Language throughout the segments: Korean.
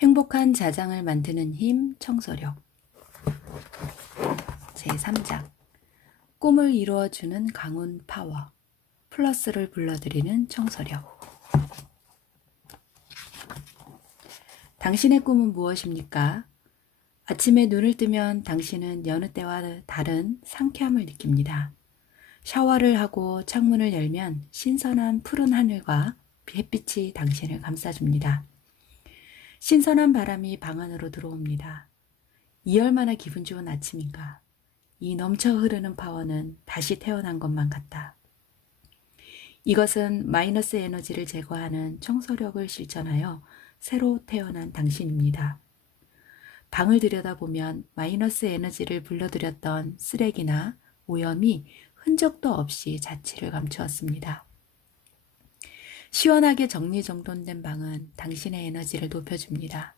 행복한 자장을 만드는 힘 청소력 제3장 꿈을 이루어주는 강운 파워 플러스를 불러들이는 청소력. 당신의 꿈은 무엇입니까? 아침에 눈을 뜨면 당신은 여느 때와 다른 상쾌함을 느낍니다. 샤워를 하고 창문을 열면 신선한 푸른 하늘과 햇빛이 당신을 감싸줍니다. 신선한 바람이 방 안으로 들어옵니다. 이 얼마나 기분 좋은 아침인가. 이 넘쳐 흐르는 파워는 다시 태어난 것만 같다. 이것은 마이너스 에너지를 제거하는 청소력을 실천하여 새로 태어난 당신입니다. 방을 들여다보면 마이너스 에너지를 불러들였던 쓰레기나 오염이 흔적도 없이 자취를 감추었습니다. 시원하게 정리정돈된 방은 당신의 에너지를 높여줍니다.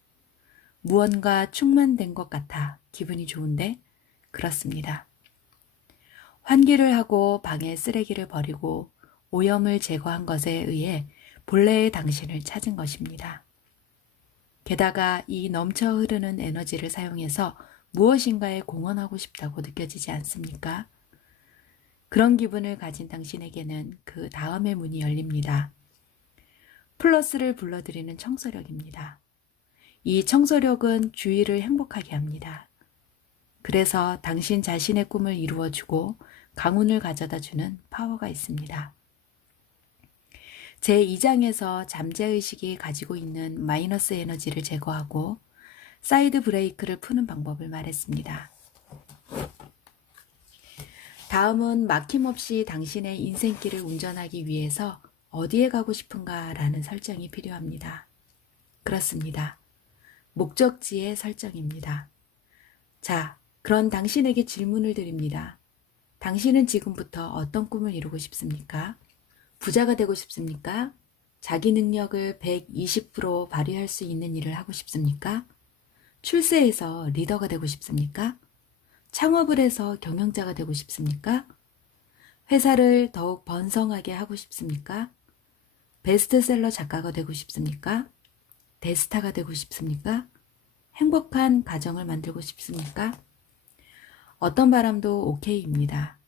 무언가 충만된 것 같아 기분이 좋은데? 그렇습니다. 환기를 하고 방에 쓰레기를 버리고 오염을 제거한 것에 의해 본래의 당신을 찾은 것입니다. 게다가 이 넘쳐 흐르는 에너지를 사용해서 무엇인가에 공헌하고 싶다고 느껴지지 않습니까? 그런 기분을 가진 당신에게는 그 다음의 문이 열립니다. 플러스를 불러들이는 청소력입니다. 이 청소력은 주위를 행복하게 합니다. 그래서 당신 자신의 꿈을 이루어주고 강운을 가져다주는 파워가 있습니다. 제2장에서 잠재의식이 가지고 있는 마이너스 에너지를 제거하고 사이드 브레이크를 푸는 방법을 말했습니다. 다음은 막힘없이 당신의 인생길을 운전하기 위해서 어디에 가고 싶은가 라는 설정이 필요합니다. 그렇습니다. 목적지의 설정입니다. 자, 그런 당신에게 질문을 드립니다. 당신은 지금부터 어떤 꿈을 이루고 싶습니까? 부자가 되고 싶습니까? 자기 능력을 120% 발휘할 수 있는 일을 하고 싶습니까? 출세해서 리더가 되고 싶습니까? 창업을 해서 경영자가 되고 싶습니까? 회사를 더욱 번성하게 하고 싶습니까? 베스트셀러 작가가 되고 싶습니까? 대스타가 되고 싶습니까? 행복한 가정을 만들고 싶습니까? 어떤 바람도 오케이입니다.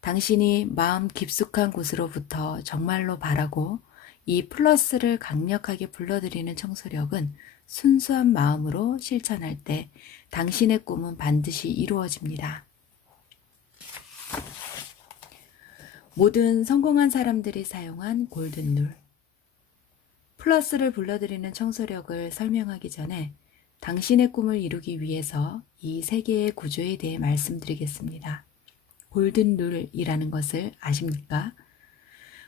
당신이 마음 깊숙한 곳으로부터 정말로 바라고 이 플러스를 강력하게 불러들이는 청소력은 순수한 마음으로 실천할 때 당신의 꿈은 반드시 이루어집니다. 모든 성공한 사람들이 사용한 골든룰. 플러스를 불러들이는 청소력을 설명하기 전에 당신의 꿈을 이루기 위해서 이 세 개의 구조에 대해 말씀드리겠습니다. 골든룰이라는 것을 아십니까?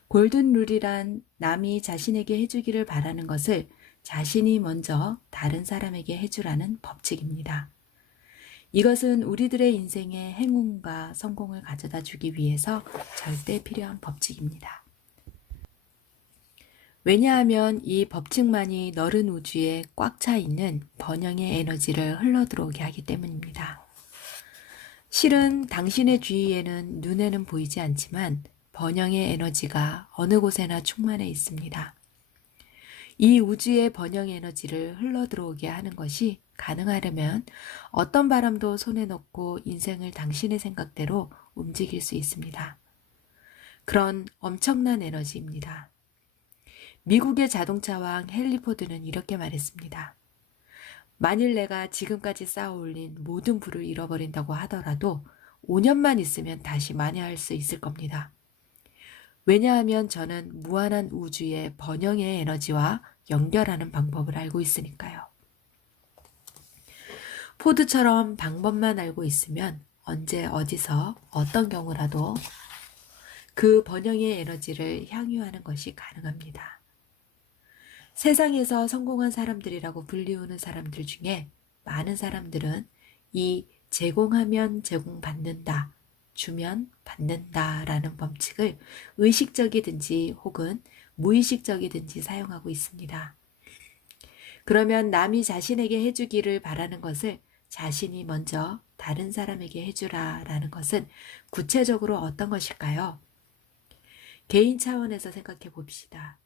골든룰이란 남이 자신에게 해주기를 바라는 것을 자신이 먼저 다른 사람에게 해주라는 법칙입니다. 이것은 우리들의 인생에 행운과 성공을 가져다 주기 위해서 절대 필요한 법칙입니다. 왜냐하면 이 법칙만이 너른 우주에 꽉 차 있는 번영의 에너지를 흘러들어오게 하기 때문입니다. 실은 당신의 주위에는 눈에는 보이지 않지만 번영의 에너지가 어느 곳에나 충만해 있습니다. 이 우주의 번영 에너지를 흘러들어오게 하는 것이 가능하려면 어떤 바람도 손에 넣고 인생을 당신의 생각대로 움직일 수 있습니다. 그런 엄청난 에너지입니다. 미국의 자동차왕 헨리 포드는 이렇게 말했습니다. 만일 내가 지금까지 쌓아올린 모든 부를 잃어버린다고 하더라도 5년만 있으면 다시 만회할 수 있을 겁니다. 왜냐하면 저는 무한한 우주의 번영의 에너지와 연결하는 방법을 알고 있으니까요. 포드처럼 방법만 알고 있으면 언제 어디서 어떤 경우라도 그 번영의 에너지를 향유하는 것이 가능합니다. 세상에서 성공한 사람들이라고 불리우는 사람들 중에 많은 사람들은 이 제공하면 제공받는다, 주면 받는다 라는 법칙을 의식적이든지 혹은 무의식적이든지 사용하고 있습니다. 그러면 남이 자신에게 해주기를 바라는 것을 자신이 먼저 다른 사람에게 해주라 라는 것은 구체적으로 어떤 것일까요? 개인 차원에서 생각해 봅시다.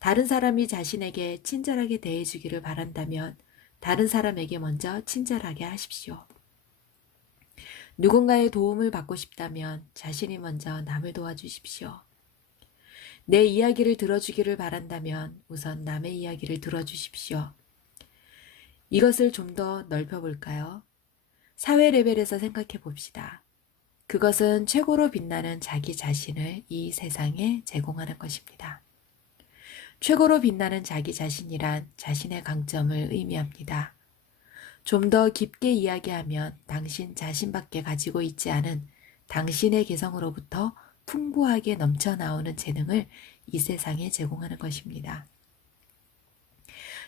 다른 사람이 자신에게 친절하게 대해주기를 바란다면 다른 사람에게 먼저 친절하게 하십시오. 누군가의 도움을 받고 싶다면 자신이 먼저 남을 도와주십시오. 내 이야기를 들어주기를 바란다면 우선 남의 이야기를 들어주십시오. 이것을 좀 더 넓혀볼까요? 사회 레벨에서 생각해 봅시다. 그것은 최고로 빛나는 자기 자신을 이 세상에 제공하는 것입니다. 최고로 빛나는 자기 자신이란 자신의 강점을 의미합니다. 좀 더 깊게 이야기하면 당신 자신밖에 가지고 있지 않은 당신의 개성으로부터 풍부하게 넘쳐나오는 재능을 이 세상에 제공하는 것입니다.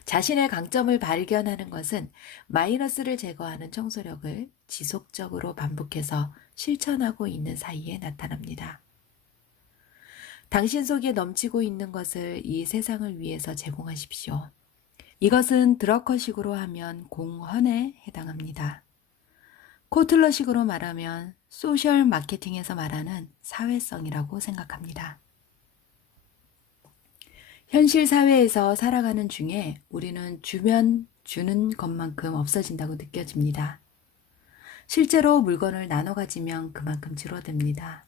자신의 강점을 발견하는 것은 마이너스를 제거하는 청소력을 지속적으로 반복해서 실천하고 있는 사이에 나타납니다. 당신 속에 넘치고 있는 것을 이 세상을 위해서 제공하십시오. 이것은 드러커식으로 하면 공헌에 해당합니다. 코틀러식으로 말하면 소셜 마케팅에서 말하는 사회성이라고 생각합니다. 현실 사회에서 살아가는 중에 우리는 주면 주는 것만큼 없어진다고 느껴집니다. 실제로 물건을 나눠 가지면 그만큼 줄어듭니다.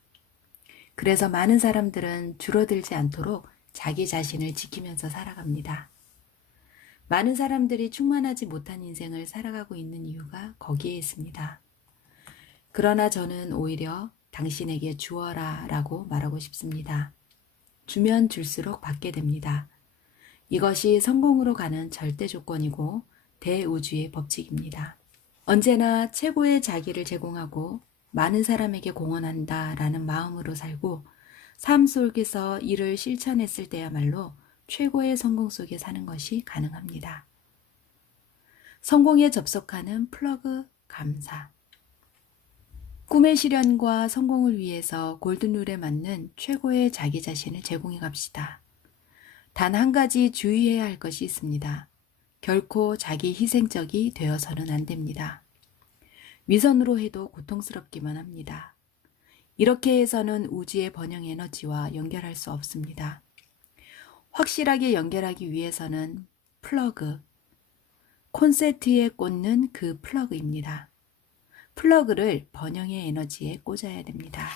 그래서 많은 사람들은 줄어들지 않도록 자기 자신을 지키면서 살아갑니다. 많은 사람들이 충만하지 못한 인생을 살아가고 있는 이유가 거기에 있습니다. 그러나 저는 오히려 당신에게 주어라 라고 말하고 싶습니다. 주면 줄수록 받게 됩니다. 이것이 성공으로 가는 절대 조건이고 대우주의 법칙입니다. 언제나 최고의 자기를 제공하고 많은 사람에게 공헌한다 라는 마음으로 살고 삶 속에서 이를 실천했을 때야말로 최고의 성공 속에 사는 것이 가능합니다. 성공에 접속하는 플러그 감사. 꿈의 실현과 성공을 위해서 골든룰에 맞는 최고의 자기 자신을 제공해 갑시다. 단 한 가지 주의해야 할 것이 있습니다. 결코 자기 희생적이 되어서는 안 됩니다. 위선으로 해도 고통스럽기만 합니다. 이렇게 해서는 우주의 번영 에너지와 연결할 수 없습니다. 확실하게 연결하기 위해서는 플러그, 콘센트에 꽂는 그 플러그입니다. 플러그를 번영의 에너지에 꽂아야 됩니다.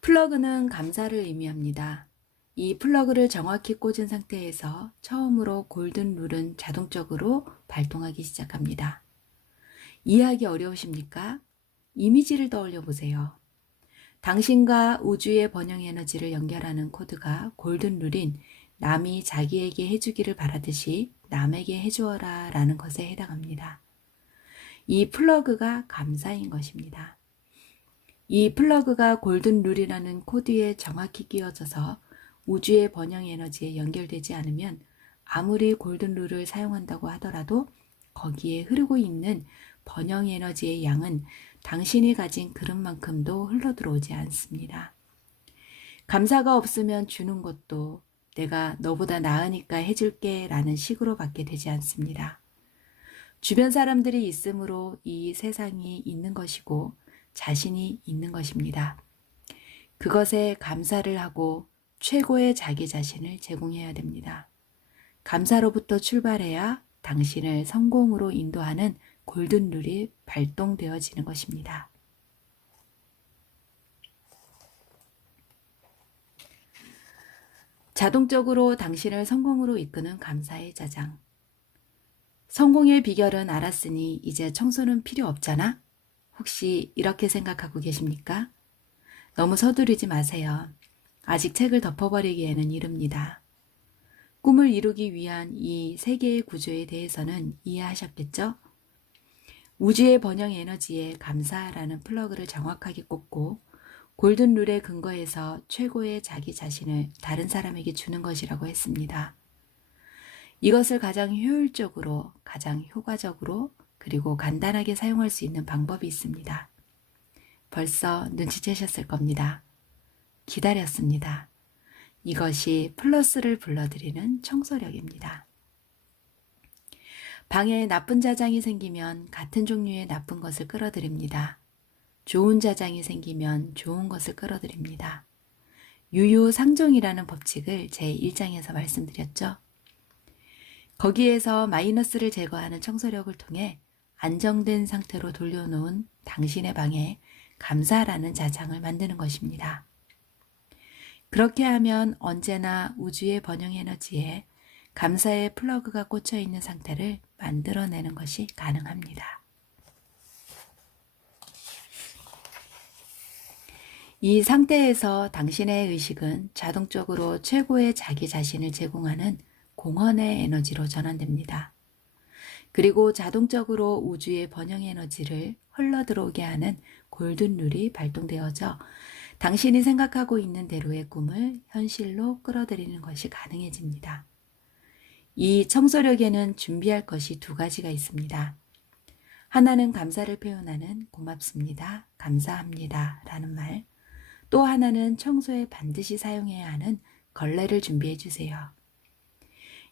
플러그는 감사를 의미합니다. 이 플러그를 정확히 꽂은 상태에서 처음으로 골든 룰은 자동적으로 발동하기 시작합니다. 이해하기 어려우십니까? 이미지를 떠올려 보세요. 당신과 우주의 번영 에너지를 연결하는 코드가 골든 룰인 남이 자기에게 해주기를 바라듯이 남에게 해주어라 라는 것에 해당합니다. 이 플러그가 감사인 것입니다. 이 플러그가 골든 룰이라는 코드에 정확히 끼워져서 우주의 번영 에너지에 연결되지 않으면 아무리 골든 룰을 사용한다고 하더라도 거기에 흐르고 있는 번영 에너지의 양은 당신이 가진 그릇만큼도 흘러들어오지 않습니다. 감사가 없으면 주는 것도 내가 너보다 나으니까 해줄게 라는 식으로 받게 되지 않습니다. 주변 사람들이 있으므로 이 세상이 있는 것이고 자신이 있는 것입니다. 그것에 감사를 하고 최고의 자기 자신을 제공해야 됩니다. 감사로부터 출발해야 당신을 성공으로 인도하는 골든룰이 발동되어지는 것입니다. 자동적으로 당신을 성공으로 이끄는 감사의 자장. 성공의 비결은 알았으니 이제 청소는 필요 없잖아? 혹시 이렇게 생각하고 계십니까? 너무 서두르지 마세요. 아직 책을 덮어버리기에는 이릅니다. 꿈을 이루기 위한 이 세계의 구조에 대해서는 이해하셨겠죠? 우주의 번영 에너지에 감사라는 플러그를 정확하게 꽂고 골든 룰에 근거해서 최고의 자기 자신을 다른 사람에게 주는 것이라고 했습니다. 이것을 가장 효율적으로, 가장 효과적으로, 그리고 간단하게 사용할 수 있는 방법이 있습니다. 벌써 눈치채셨을 겁니다. 기다렸습니다. 이것이 플러스를 불러들이는 청소력입니다. 방에 나쁜 자장이 생기면 같은 종류의 나쁜 것을 끌어들입니다. 좋은 자장이 생기면 좋은 것을 끌어들입니다. 유유상종이라는 법칙을 제 1장에서 말씀드렸죠. 거기에서 마이너스를 제거하는 청소력을 통해 안정된 상태로 돌려놓은 당신의 방에 감사라는 자장을 만드는 것입니다. 그렇게 하면 언제나 우주의 번영 에너지에 감사의 플러그가 꽂혀 있는 상태를 만들어내는 것이 가능합니다. 이 상태에서 당신의 의식은 자동적으로 최고의 자기 자신을 제공하는 공헌의 에너지로 전환됩니다. 그리고 자동적으로 우주의 번영 에너지를 흘러들어오게 하는 골든 룰이 발동되어져 당신이 생각하고 있는 대로의 꿈을 현실로 끌어들이는 것이 가능해집니다. 이 청소력에는 준비할 것이 두 가지가 있습니다. 하나는 감사를 표현하는 고맙습니다, 감사합니다 라는 말, 또 하나는 청소에 반드시 사용해야 하는 걸레를 준비해 주세요.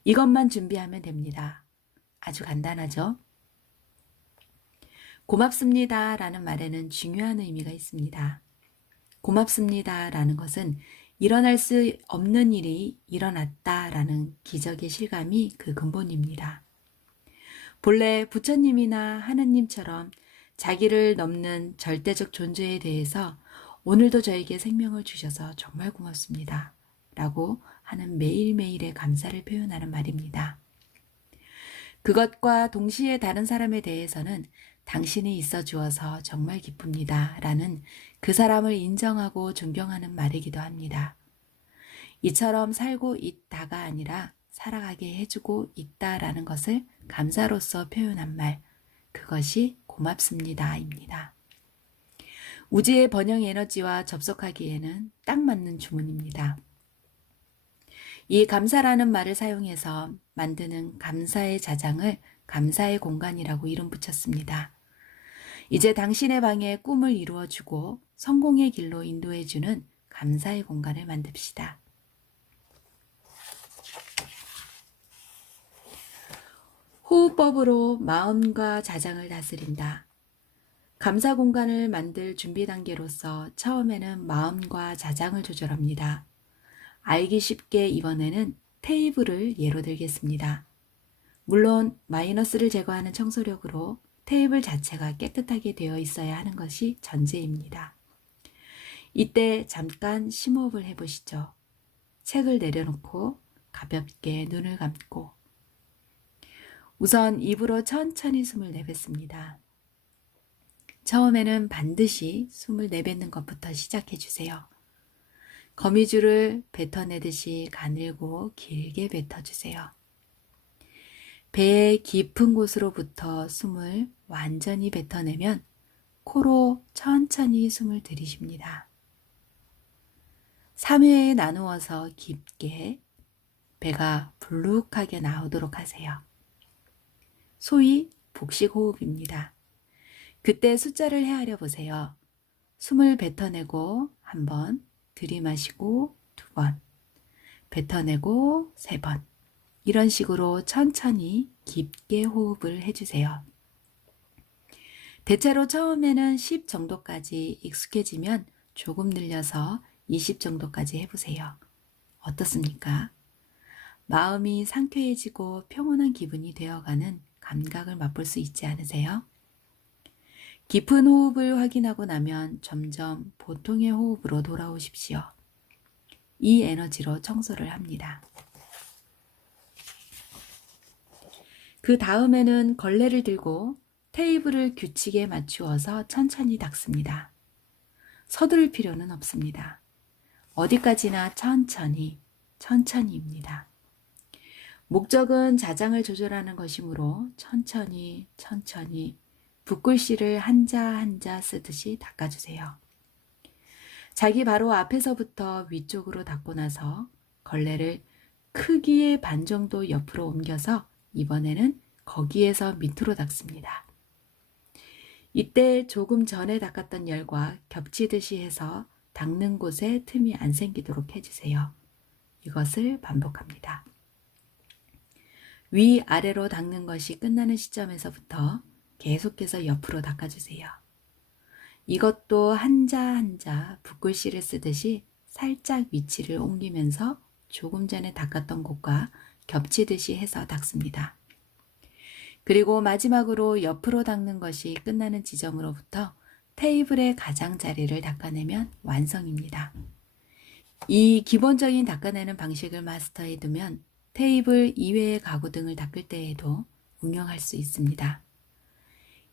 이것만 준비하면 됩니다. 아주 간단하죠? 고맙습니다 라는 말에는 중요한 의미가 있습니다. 고맙습니다 라는 것은 일어날 수 없는 일이 일어났다 라는 기적의 실감이 그 근본입니다. 본래 부처님이나 하느님처럼 자기를 넘는 절대적 존재에 대해서 오늘도 저에게 생명을 주셔서 정말 고맙습니다 라고 하는 매일매일의 감사를 표현하는 말입니다. 그것과 동시에 다른 사람에 대해서는 당신이 있어 주어서 정말 기쁩니다 라는 그 사람을 인정하고 존경하는 말이기도 합니다. 이처럼 살고 있다가 아니라 살아가게 해주고 있다라는 것을 감사로서 표현한 말, 그것이 고맙습니다입니다. 우주의 번영 에너지와 접속하기에는 딱 맞는 주문입니다. 이 감사라는 말을 사용해서 만드는 감사의 자장을 감사의 공간이라고 이름 붙였습니다. 이제 당신의 방에 꿈을 이루어주고 성공의 길로 인도해주는 감사의 공간을 만듭시다. 호흡법으로 마음과 자장을 다스린다. 감사 공간을 만들 준비 단계로서 처음에는 마음과 자장을 조절합니다. 알기 쉽게 이번에는 테이블을 예로 들겠습니다. 물론 마이너스를 제거하는 청소력으로 테이블 자체가 깨끗하게 되어 있어야 하는 것이 전제입니다. 이때 잠깐 심호흡을 해보시죠. 책을 내려놓고 가볍게 눈을 감고 우선 입으로 천천히 숨을 내뱉습니다. 처음에는 반드시 숨을 내뱉는 것부터 시작해 주세요. 거미줄을 뱉어내듯이 가늘고 길게 뱉어주세요. 배의 깊은 곳으로부터 숨을 완전히 뱉어내면 코로 천천히 숨을 들이쉽니다. 3회에 나누어서 깊게 배가 불룩하게 나오도록 하세요. 소위 복식호흡입니다. 그때 숫자를 헤아려 보세요. 숨을 뱉어내고 1번, 들이마시고 2번, 뱉어내고 3번. 이런 식으로 천천히 깊게 호흡을 해주세요. 대체로 처음에는 10 정도까지 익숙해지면 조금 늘려서 20 정도까지 해보세요. 어떻습니까? 마음이 상쾌해지고 평온한 기분이 되어가는 감각을 맛볼 수 있지 않으세요? 깊은 호흡을 확인하고 나면 점점 보통의 호흡으로 돌아오십시오. 이 에너지로 청소를 합니다. 그 다음에는 걸레를 들고 테이블을 규칙에 맞추어서 천천히 닦습니다. 서두를 필요는 없습니다. 어디까지나 천천히입니다. 목적은 자장을 조절하는 것이므로 천천히 붓글씨를 한자 쓰듯이 닦아주세요. 자기 바로 앞에서부터 위쪽으로 닦고 나서 걸레를 크기의 반 정도 옆으로 옮겨서 이번에는 거기에서 밑으로 닦습니다. 이때 조금 전에 닦았던 열과 겹치듯이 해서 닦는 곳에 틈이 안 생기도록 해주세요. 이것을 반복합니다. 위아래로 닦는 것이 끝나는 시점에서부터 계속해서 옆으로 닦아주세요. 이것도 한자 한자 붓글씨를 쓰듯이 살짝 위치를 옮기면서 조금 전에 닦았던 곳과 겹치듯이 해서 닦습니다. 그리고 마지막으로 옆으로 닦는 것이 끝나는 지점으로부터 테이블의 가장자리를 닦아내면 완성입니다. 이 기본적인 닦아내는 방식을 마스터해 두면 테이블 이외의 가구 등을 닦을 때에도 응용할 수 있습니다.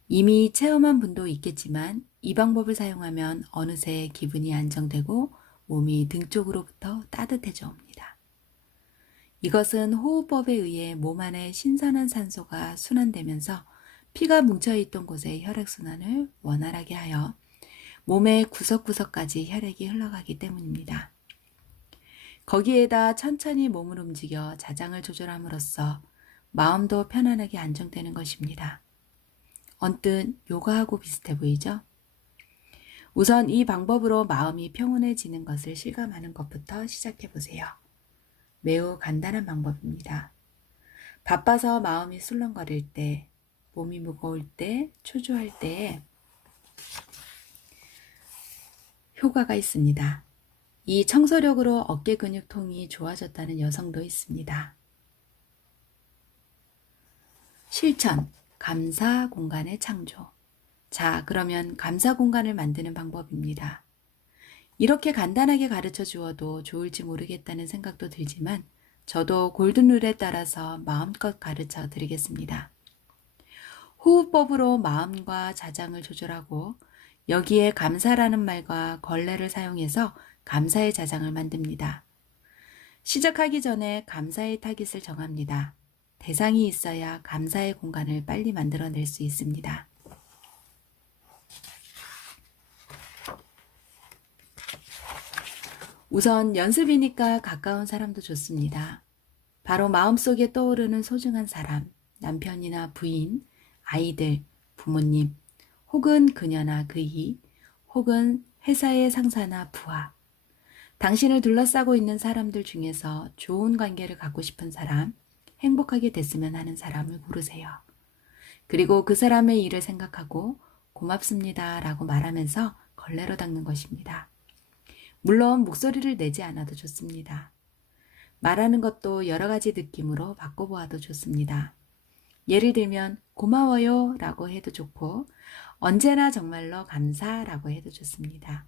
이미 체험한 분도 있겠지만 이 방법을 사용하면 어느새 기분이 안정되고 몸이 등 쪽으로부터 따뜻해져 옵니다. 이것은 호흡법에 의해 몸 안에 신선한 산소가 순환되면서 피가 뭉쳐있던 곳의 혈액순환을 원활하게 하여 몸의 구석구석까지 혈액이 흘러가기 때문입니다. 거기에다 천천히 몸을 움직여 자장을 조절함으로써 마음도 편안하게 안정되는 것입니다. 언뜻 요가하고 비슷해 보이죠? 우선 이 방법으로 마음이 평온해지는 것을 실감하는 것부터 시작해 보세요. 매우 간단한 방법입니다. 바빠서 마음이 술렁거릴 때, 몸이 무거울 때, 초조할 때에 효과가 있습니다. 이 청소력으로 어깨 근육통이 좋아졌다는 여성도 있습니다. 실천, 감사 공간의 창조. 자, 그러면 감사 공간을 만드는 방법입니다. 이렇게 간단하게 가르쳐 주어도 좋을지 모르겠다는 생각도 들지만 저도 골든룰에 따라서 마음껏 가르쳐 드리겠습니다. 호흡법으로 마음과 자장을 조절하고 여기에 감사라는 말과 걸레를 사용해서 감사의 자장을 만듭니다. 시작하기 전에 감사의 타깃을 정합니다. 대상이 있어야 감사의 공간을 빨리 만들어낼 수 있습니다. 우선 연습이니까 가까운 사람도 좋습니다. 바로 마음속에 떠오르는 소중한 사람, 남편이나 부인, 아이들, 부모님, 혹은 그녀나 그이, 혹은 회사의 상사나 부하. 당신을 둘러싸고 있는 사람들 중에서 좋은 관계를 갖고 싶은 사람, 행복하게 됐으면 하는 사람을 고르세요. 그리고 그 사람의 일을 생각하고 고맙습니다 라고 말하면서 걸레로 닦는 것입니다. 물론 목소리를 내지 않아도 좋습니다. 말하는 것도 여러 가지 느낌으로 바꿔보아도 좋습니다. 예를 들면 고마워요 라고 해도 좋고 언제나 정말로 감사라고 해도 좋습니다.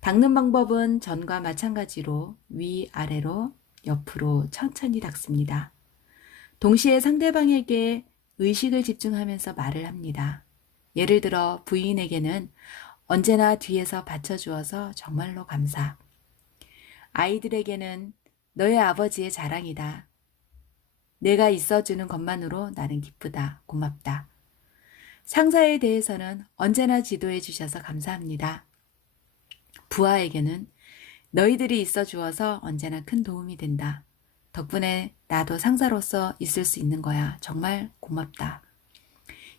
닦는 방법은 전과 마찬가지로 위아래로 옆으로 천천히 닦습니다. 동시에 상대방에게 의식을 집중하면서 말을 합니다. 예를 들어 부인에게는 언제나 뒤에서 받쳐주어서 정말로 감사. 아이들에게는 너의 아버지의 자랑이다. 내가 있어주는 것만으로 나는 기쁘다. 고맙다. 상사에 대해서는 언제나 지도해 주셔서 감사합니다. 부하에게는 너희들이 있어 주어서 언제나 큰 도움이 된다. 덕분에 나도 상사로서 있을 수 있는 거야. 정말 고맙다.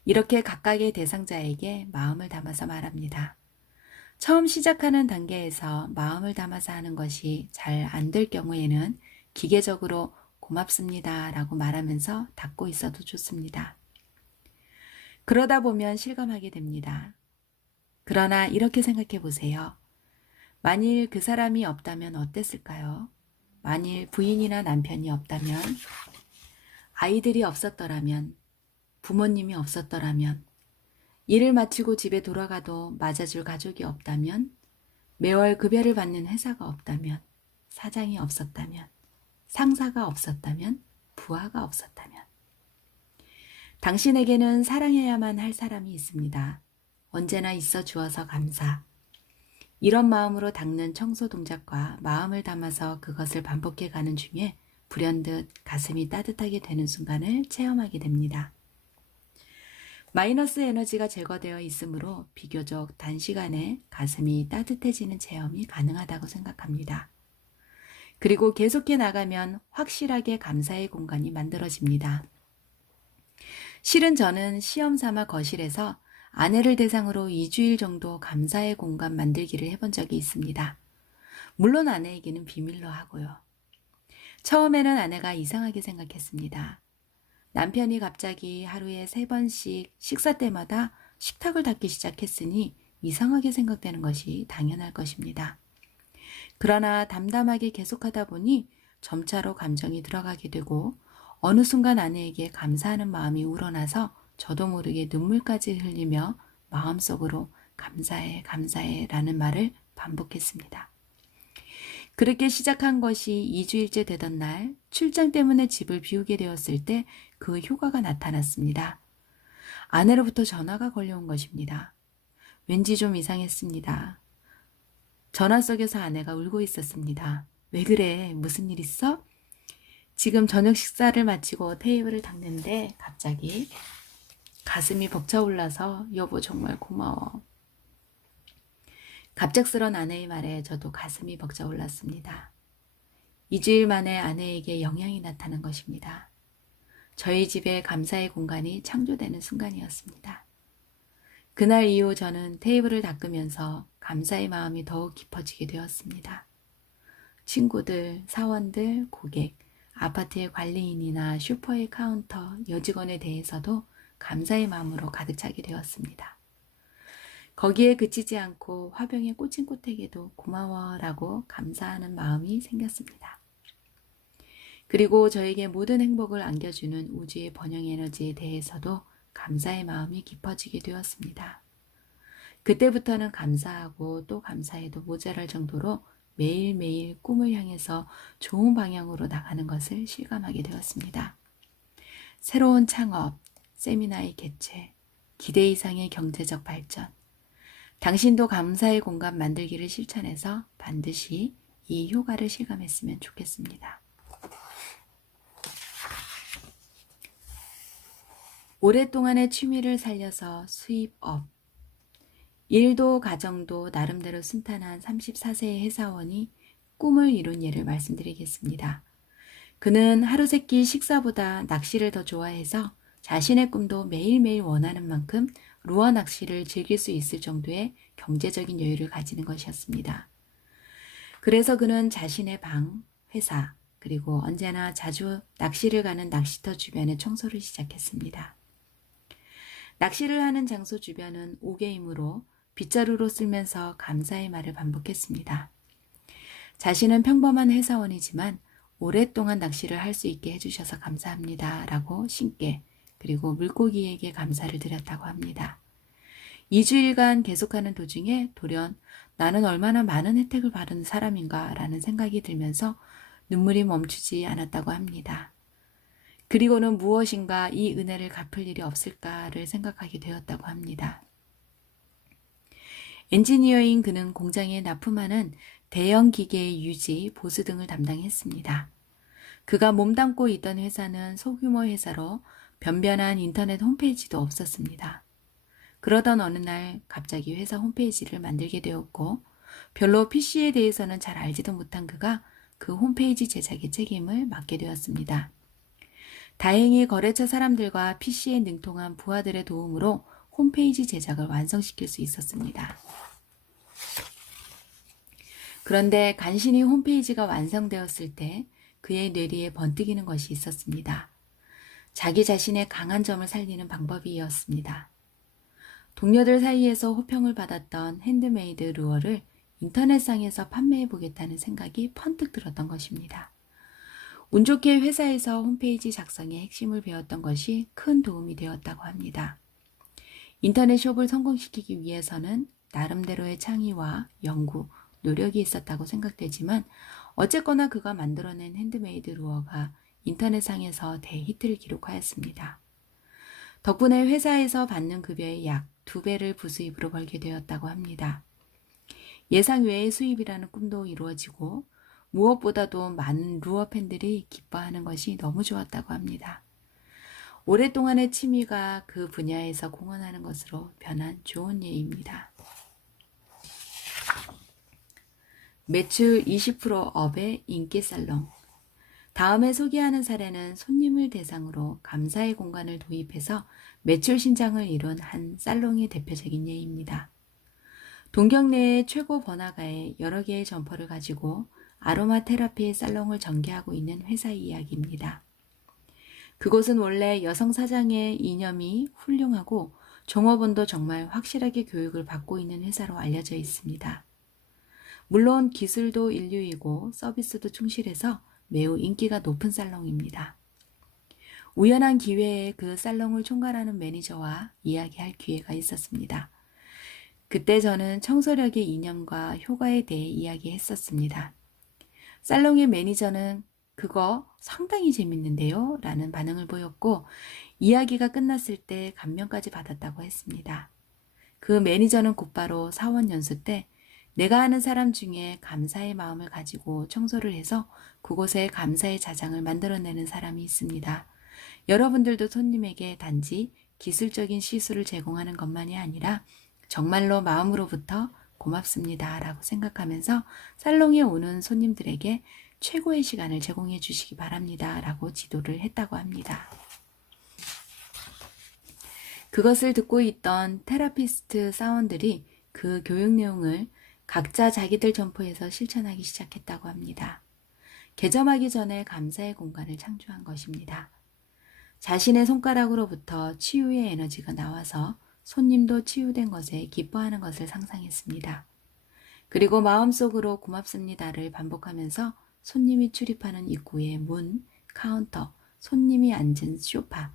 이렇게 각각의 대상자에게 마음을 담아서 말합니다. 처음 시작하는 단계에서 마음을 담아서 하는 것이 잘 안 될 경우에는 기계적으로 고맙습니다 라고 말하면서 닦고 있어도 좋습니다. 그러다 보면 실감하게 됩니다. 그러나 이렇게 생각해 보세요. 만일 그 사람이 없다면 어땠을까요? 만일 부인이나 남편이 없다면, 아이들이 없었더라면, 부모님이 없었더라면, 일을 마치고 집에 돌아가도 맞아줄 가족이 없다면, 매월 급여를 받는 회사가 없다면, 사장이 없었다면, 상사가 없었다면, 부하가 없었다면. 당신에게는 사랑해야만 할 사람이 있습니다. 언제나 있어 주어서 감사. 이런 마음으로 닦는 청소 동작과 마음을 담아서 그것을 반복해 가는 중에 불현듯 가슴이 따뜻하게 되는 순간을 체험하게 됩니다. 마이너스 에너지가 제거되어 있으므로 비교적 단시간에 가슴이 따뜻해지는 체험이 가능하다고 생각합니다. 그리고 계속해 나가면 확실하게 감사의 공간이 만들어집니다. 실은 저는 시험 삼아 거실에서 아내를 대상으로 2주일 정도 감사의 공간 만들기를 해본 적이 있습니다. 물론 아내에게는 비밀로 하고요. 처음에는 아내가 이상하게 생각했습니다. 남편이 갑자기 하루에 3번씩 식사 때마다 식탁을 닦기 시작했으니 이상하게 생각되는 것이 당연할 것입니다. 그러나 담담하게 계속하다 보니 점차로 감정이 들어가게 되고 어느 순간 아내에게 감사하는 마음이 우러나서 저도 모르게 눈물까지 흘리며 마음속으로 감사해, 감사해 라는 말을 반복했습니다. 그렇게 시작한 것이 2주일째 되던 날 출장 때문에 집을 비우게 되었을 때 그 효과가 나타났습니다. 아내로부터 전화가 걸려온 것입니다. 왠지 좀 이상했습니다. 전화 속에서 아내가 울고 있었습니다. 왜 그래? 무슨 일 있어? 지금 저녁 식사를 마치고 테이블을 닦는데 갑자기 가슴이 벅차올라서 여보 정말 고마워. 갑작스런 아내의 말에 저도 가슴이 벅차올랐습니다. 2주일 만에 아내에게 영향이 나타난 것입니다. 저희 집에 감사의 공간이 창조되는 순간이었습니다. 그날 이후 저는 테이블을 닦으면서 감사의 마음이 더욱 깊어지게 되었습니다. 친구들, 사원들, 고객, 아파트의 관리인이나 슈퍼의 카운터, 여직원에 대해서도 감사의 마음으로 가득 차게 되었습니다. 거기에 그치지 않고 화병의 꽂힌 꽃에게도 고마워라고 감사하는 마음이 생겼습니다. 그리고 저에게 모든 행복을 안겨주는 우주의 번영 에너지에 대해서도 감사의 마음이 깊어지게 되었습니다. 그때부터는 감사하고 또 감사해도 모자랄 정도로 매일매일 꿈을 향해서 좋은 방향으로 나가는 것을 실감하게 되었습니다. 새로운 창업, 세미나의 개최, 기대 이상의 경제적 발전, 당신도 감사의 공간 만들기를 실천해서 반드시 이 효과를 실감했으면 좋겠습니다. 오랫동안의 취미를 살려서 수입업. 일도 가정도 나름대로 순탄한 34세의 회사원이 꿈을 이룬 예를 말씀드리겠습니다. 그는 하루 세끼 식사보다 낚시를 더 좋아해서 자신의 꿈도 매일매일 원하는 만큼 루어 낚시를 즐길 수 있을 정도의 경제적인 여유를 가지는 것이었습니다. 그래서 그는 자신의 방, 회사, 그리고 언제나 자주 낚시를 가는 낚시터 주변의 청소를 시작했습니다. 낚시를 하는 장소 주변은 옥외이므로 빗자루로 쓸면서 감사의 말을 반복했습니다. 자신은 평범한 회사원이지만 오랫동안 낚시를 할 수 있게 해주셔서 감사합니다 라고 신께 그리고 물고기에게 감사를 드렸다고 합니다. 2주일간 계속하는 도중에 돌연 나는 얼마나 많은 혜택을 받은 사람인가 라는 생각이 들면서 눈물이 멈추지 않았다고 합니다. 그리고는 무엇인가 이 은혜를 갚을 일이 없을까를 생각하게 되었다고 합니다. 엔지니어인 그는 공장에 납품하는 대형 기계의 유지, 보수 등을 담당했습니다. 그가 몸담고 있던 회사는 소규모 회사로 변변한 인터넷 홈페이지도 없었습니다. 그러던 어느 날 갑자기 회사 홈페이지를 만들게 되었고 별로 PC에 대해서는 잘 알지도 못한 그가 그 홈페이지 제작의 책임을 맡게 되었습니다. 다행히 거래처 사람들과 PC에 능통한 부하들의 도움으로 홈페이지 제작을 완성시킬 수 있었습니다. 그런데 간신히 홈페이지가 완성되었을 때 그의 뇌리에 번뜩이는 것이 있었습니다. 자기 자신의 강한 점을 살리는 방법이었습니다. 동료들 사이에서 호평을 받았던 핸드메이드 루어를 인터넷상에서 판매해보겠다는 생각이 번뜩 들었던 것입니다. 운 좋게 회사에서 홈페이지 작성의 핵심을 배웠던 것이 큰 도움이 되었다고 합니다. 인터넷 숍을 성공시키기 위해서는 나름대로의 창의와 연구, 노력이 있었다고 생각되지만 어쨌거나 그가 만들어낸 핸드메이드 루어가 인터넷상에서 대히트를 기록하였습니다. 덕분에 회사에서 받는 급여의 약 2배를 부수입으로 벌게 되었다고 합니다. 예상 외의 수입이라는 꿈도 이루어지고 무엇보다도 많은 루어 팬들이 기뻐하는 것이 너무 좋았다고 합니다. 오랫동안의 취미가 그 분야에서 공헌하는 것으로 변한 좋은 예입니다. 매출 20% 업의 인기 살롱. 다음에 소개하는 사례는 손님을 대상으로 감사의 공간을 도입해서 매출 신장을 이룬 한 살롱의 대표적인 예입니다. 동경 내의 최고 번화가에 여러 개의 점포를 가지고 아로마 테라피 살롱을 전개하고 있는 회사 이야기입니다. 그곳은 원래 여성 사장의 이념이 훌륭하고 종업원도 정말 확실하게 교육을 받고 있는 회사로 알려져 있습니다. 물론 기술도 인류이고 서비스도 충실해서 매우 인기가 높은 살롱입니다. 우연한 기회에 그 살롱을 총괄하는 매니저와 이야기할 기회가 있었습니다. 그때 저는 청소력의 이념과 효과에 대해 이야기했었습니다. 살롱의 매니저는 그거 상당히 재밌는데요? 라는 반응을 보였고 이야기가 끝났을 때 감명까지 받았다고 했습니다. 그 매니저는 곧바로 사원 연수 때 내가 아는 사람 중에 감사의 마음을 가지고 청소를 해서 그곳에 감사의 자장을 만들어내는 사람이 있습니다. 여러분들도 손님에게 단지 기술적인 시술을 제공하는 것만이 아니라 정말로 마음으로부터 고맙습니다 라고 생각하면서 살롱에 오는 손님들에게 최고의 시간을 제공해 주시기 바랍니다 라고 지도를 했다고 합니다. 그것을 듣고 있던 테라피스트 사원들이 그 교육 내용을 각자 자기들 점포에서 실천하기 시작했다고 합니다. 개점하기 전에 감사의 공간을 창조한 것입니다. 자신의 손가락으로부터 치유의 에너지가 나와서 손님도 치유된 것에 기뻐하는 것을 상상했습니다. 그리고 마음속으로 고맙습니다를 반복하면서 손님이 출입하는 입구의 문, 카운터, 손님이 앉은 소파,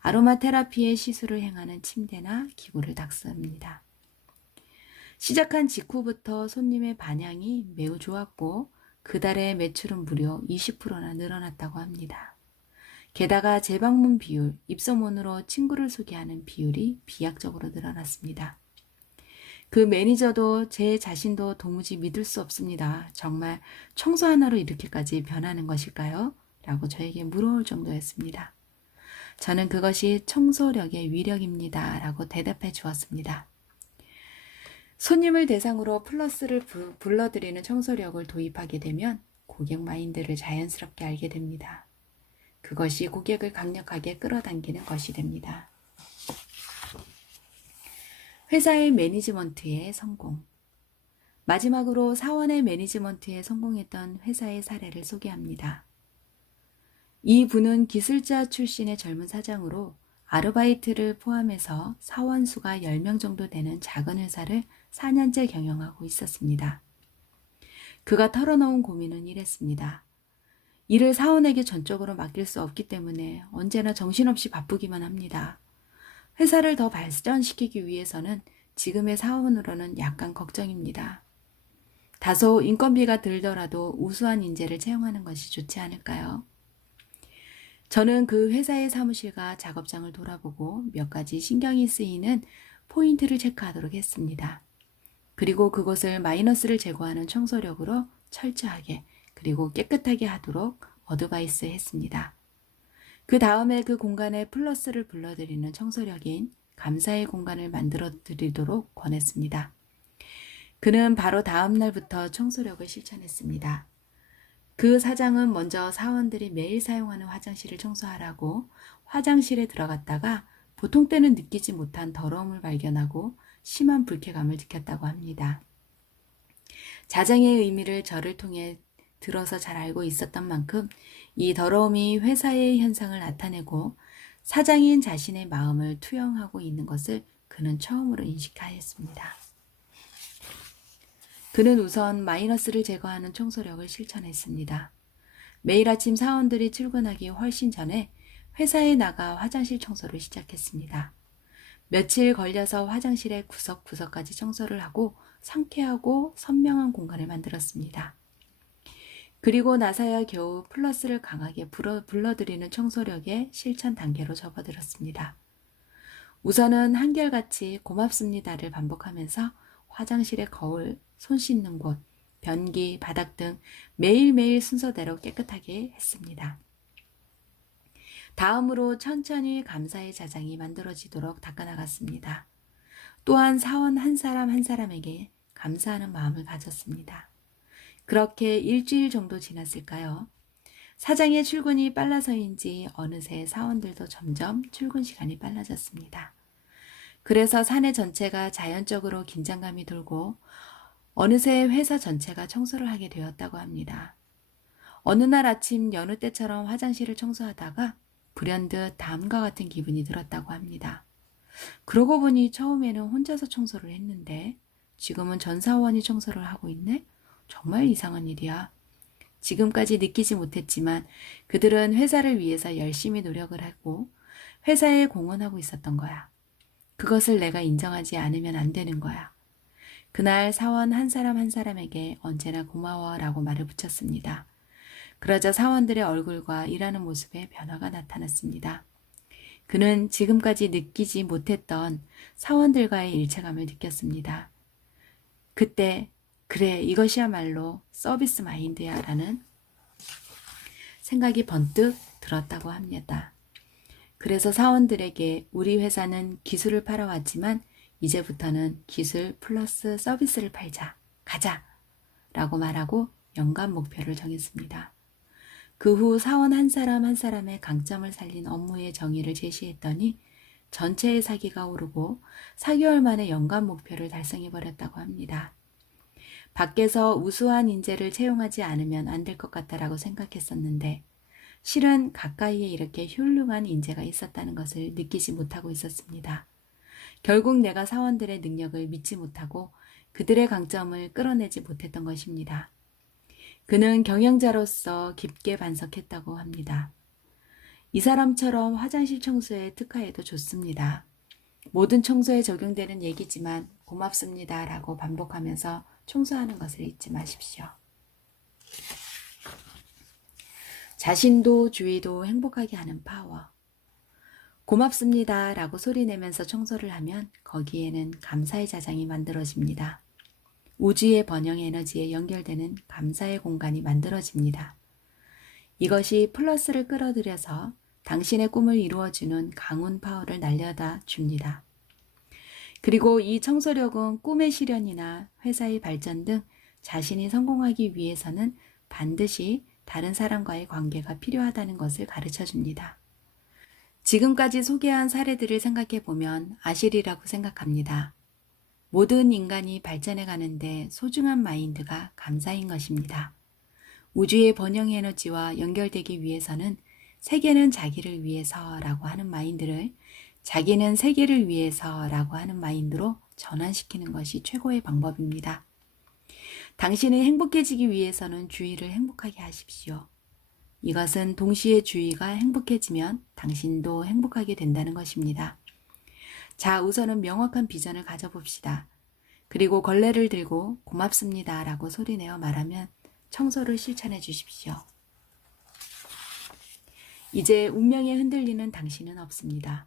아로마 테라피의 시술을 행하는 침대나 기구를 닦습니다. 시작한 직후부터 손님의 반향이 매우 좋았고 그달의 매출은 무려 20%나 늘어났다고 합니다. 게다가 재방문 비율, 입소문으로 친구를 소개하는 비율이 비약적으로 늘어났습니다. 그 매니저도 제 자신도 도무지 믿을 수 없습니다. 정말 청소 하나로 이렇게까지 변하는 것일까요? 라고 저에게 물어올 정도였습니다. 저는 그것이 청소력의 위력입니다. 라고 대답해 주었습니다. 손님을 대상으로 플러스를 불러들이는 청소력을 도입하게 되면 고객 마인드를 자연스럽게 알게 됩니다. 그것이 고객을 강력하게 끌어당기는 것이 됩니다. 회사의 매니지먼트의 성공. 마지막으로 사원의 매니지먼트에 성공했던 회사의 사례를 소개합니다. 이 분은 기술자 출신의 젊은 사장으로 아르바이트를 포함해서 사원 수가 10명 정도 되는 작은 회사를 4년째 경영하고 있었습니다. 그가 털어놓은 고민은 이랬습니다. 일을 사원에게 전적으로 맡길 수 없기 때문에 언제나 정신없이 바쁘기만 합니다. 회사를 더 발전시키기 위해서는 지금의 사원으로는 약간 걱정입니다. 다소 인건비가 들더라도 우수한 인재를 채용하는 것이 좋지 않을까요? 저는 그 회사의 사무실과 작업장을 돌아보고 몇 가지 신경이 쓰이는 포인트를 체크하도록 했습니다. 그리고 그곳을 마이너스를 제거하는 청소력으로 철저하게 그리고 깨끗하게 하도록 어드바이스 했습니다. 그 다음에 그 공간에 플러스를 불러들이는 청소력인 감사의 공간을 만들어 드리도록 권했습니다. 그는 바로 다음 날부터 청소력을 실천했습니다. 그 사장은 먼저 사원들이 매일 사용하는 화장실을 청소하라고 화장실에 들어갔다가 보통 때는 느끼지 못한 더러움을 발견하고 심한 불쾌감을 느꼈다고 합니다. 자장의 의미를 저를 통해 들어서 잘 알고 있었던 만큼 이 더러움이 회사의 현상을 나타내고 사장인 자신의 마음을 투영하고 있는 것을 그는 처음으로 인식하였습니다. 그는 우선 마이너스를 제거하는 청소력을 실천했습니다. 매일 아침 사원들이 출근하기 훨씬 전에 회사에 나가 화장실 청소를 시작했습니다. 며칠 걸려서 화장실의 구석구석까지 청소를 하고 상쾌하고 선명한 공간을 만들었습니다. 그리고 나서야 겨우 플러스를 강하게 불러들이는 청소력의 실천 단계로 접어들었습니다. 우선은 한결같이 고맙습니다를 반복하면서 화장실의 거울, 손 씻는 곳, 변기, 바닥 등 매일매일 순서대로 깨끗하게 했습니다. 다음으로 천천히 감사의 자장이 만들어지도록 닦아나갔습니다. 또한 사원 한 사람 한 사람에게 감사하는 마음을 가졌습니다. 그렇게 일주일 정도 지났을까요? 사장의 출근이 빨라서인지 어느새 사원들도 점점 출근 시간이 빨라졌습니다. 그래서 사내 전체가 자연적으로 긴장감이 돌고 어느새 회사 전체가 청소를 하게 되었다고 합니다. 어느 날 아침 여느 때처럼 화장실을 청소하다가 불현듯 다음과 같은 기분이 들었다고 합니다. 그러고 보니 처음에는 혼자서 청소를 했는데 지금은 전 사원이 청소를 하고 있네? 정말 이상한 일이야. 지금까지 느끼지 못했지만 그들은 회사를 위해서 열심히 노력을 하고 회사에 공헌하고 있었던 거야. 그것을 내가 인정하지 않으면 안 되는 거야. 그날 사원 한 사람 한 사람에게 언제나 고마워라고 말을 붙였습니다. 그러자 사원들의 얼굴과 일하는 모습에 변화가 나타났습니다. 그는 지금까지 느끼지 못했던 사원들과의 일체감을 느꼈습니다. 그때 그래 이것이야말로 서비스 마인드야 라는 생각이 번뜩 들었다고 합니다. 그래서 사원들에게 우리 회사는 기술을 팔아왔지만 이제부터는 기술 플러스 서비스를 팔자. 가자. 라고 말하고 연간 목표를 정했습니다. 그 후 사원 한 사람 한 사람의 강점을 살린 업무의 정의를 제시했더니 전체의 사기가 오르고 4개월 만에 연간 목표를 달성해버렸다고 합니다. 밖에서 우수한 인재를 채용하지 않으면 안 될 것 같다라고 생각했었는데 실은 가까이에 이렇게 훌륭한 인재가 있었다는 것을 느끼지 못하고 있었습니다. 결국 내가 사원들의 능력을 믿지 못하고 그들의 강점을 끌어내지 못했던 것입니다. 그는 경영자로서 깊게 반성했다고 합니다. 이 사람처럼 화장실 청소에 특화해도 좋습니다. 모든 청소에 적용되는 얘기지만 고맙습니다 라고 반복하면서 청소하는 것을 잊지 마십시오. 자신도 주위도 행복하게 하는 파워. 고맙습니다 라고 소리내면서 청소를 하면 거기에는 감사의 자장이 만들어집니다. 우주의 번영 에너지에 연결되는 감사의 공간이 만들어집니다. 이것이 플러스를 끌어들여서 당신의 꿈을 이루어주는 강운 파워를 날려다 줍니다. 그리고 이 청소력은 꿈의 실현이나 회사의 발전 등 자신이 성공하기 위해서는 반드시 다른 사람과의 관계가 필요하다는 것을 가르쳐 줍니다. 지금까지 소개한 사례들을 생각해 보면 아시리라고 생각합니다. 모든 인간이 발전해 가는데 소중한 마인드가 감사인 것입니다. 우주의 번영 에너지와 연결되기 위해서는 세계는 자기를 위해서라고 하는 마인드를 자기는 세계를 위해서라고 하는 마인드로 전환시키는 것이 최고의 방법입니다. 당신이 행복해지기 위해서는 주위를 행복하게 하십시오. 이것은 동시에 주위가 행복해지면 당신도 행복하게 된다는 것입니다. 자, 우선은 명확한 비전을 가져봅시다. 그리고 걸레를 들고 고맙습니다 라고 소리내어 말하면 청소를 실천해 주십시오. 이제 운명에 흔들리는 당신은 없습니다.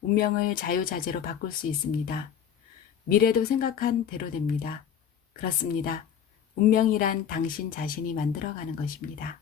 운명을 자유자재로 바꿀 수 있습니다. 미래도 생각한 대로 됩니다. 그렇습니다. 운명이란 당신 자신이 만들어가는 것입니다.